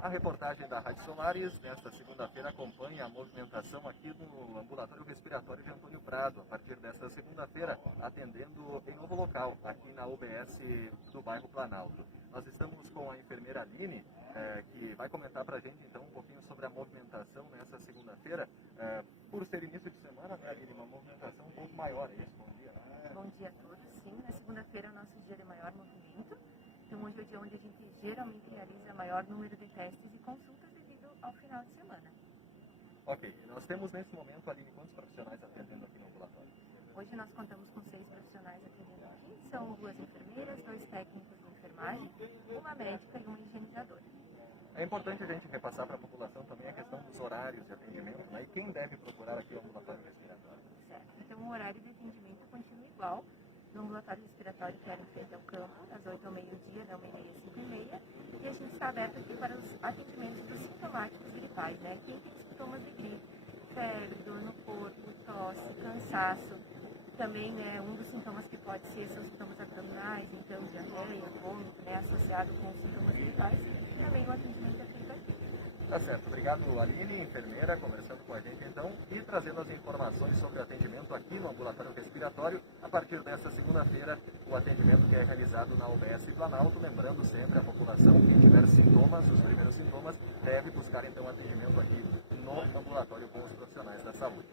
A reportagem da Rádio Solares, nesta segunda-feira, acompanha a movimentação aqui no ambulatório respiratório de Antônio Prado, a partir desta segunda-feira, atendendo em novo local, aqui na UBS do bairro Planalto. Nós estamos com a enfermeira Aline, que vai comentar para a gente, então, um pouquinho sobre a movimentação nessa segunda-feira. Por ser início de semana, né, Aline, uma movimentação um pouco maior, é isso? Bom dia. Bom dia a todos. Sim, na segunda-feira é o nosso dia de maior movimento. Então, hoje é o dia onde a gente geralmente realiza maior número de testes e consultas devido ao final de semana. Ok, nós temos nesse momento, Aline, quantos profissionais atendendo aqui no ambulatório? Hoje nós contamos com 6 profissionais atendendo aqui. São 2 enfermeiras, 2 técnicos de enfermagem, uma médica e uma higienizadora. É importante a gente repassar para a população também a questão dos horários de atendimento, né? E quem deve procurar aqui o ambulatório respiratório. Certo. Então, o horário de atendimento continua igual. No ambulatório respiratório, que era em frente ao campo, das 8 ao meio-dia, da 1h30 às 5h30. E a gente está aberto aqui para os atendimentos dos sintomáticos gripais, né? Quem tem sintomas de gripe, febre, dor no corpo, tosse, cansaço. Também, né, um dos sintomas que pode ser são sintomas abdominais, então diarreia, vômito, né, associado com sintomas gripais. E também o atendimento é feito aqui. Tá certo. Obrigado, Aline, enfermeira, conversando com a gente então e trazendo as informações sobre o atendimento aqui no ambulatório respiratório. A partir desta segunda-feira, o atendimento que é realizado na UBS Planalto, lembrando sempre a população que tiver sintomas, os primeiros sintomas, deve buscar então atendimento aqui no ambulatório com os profissionais da saúde.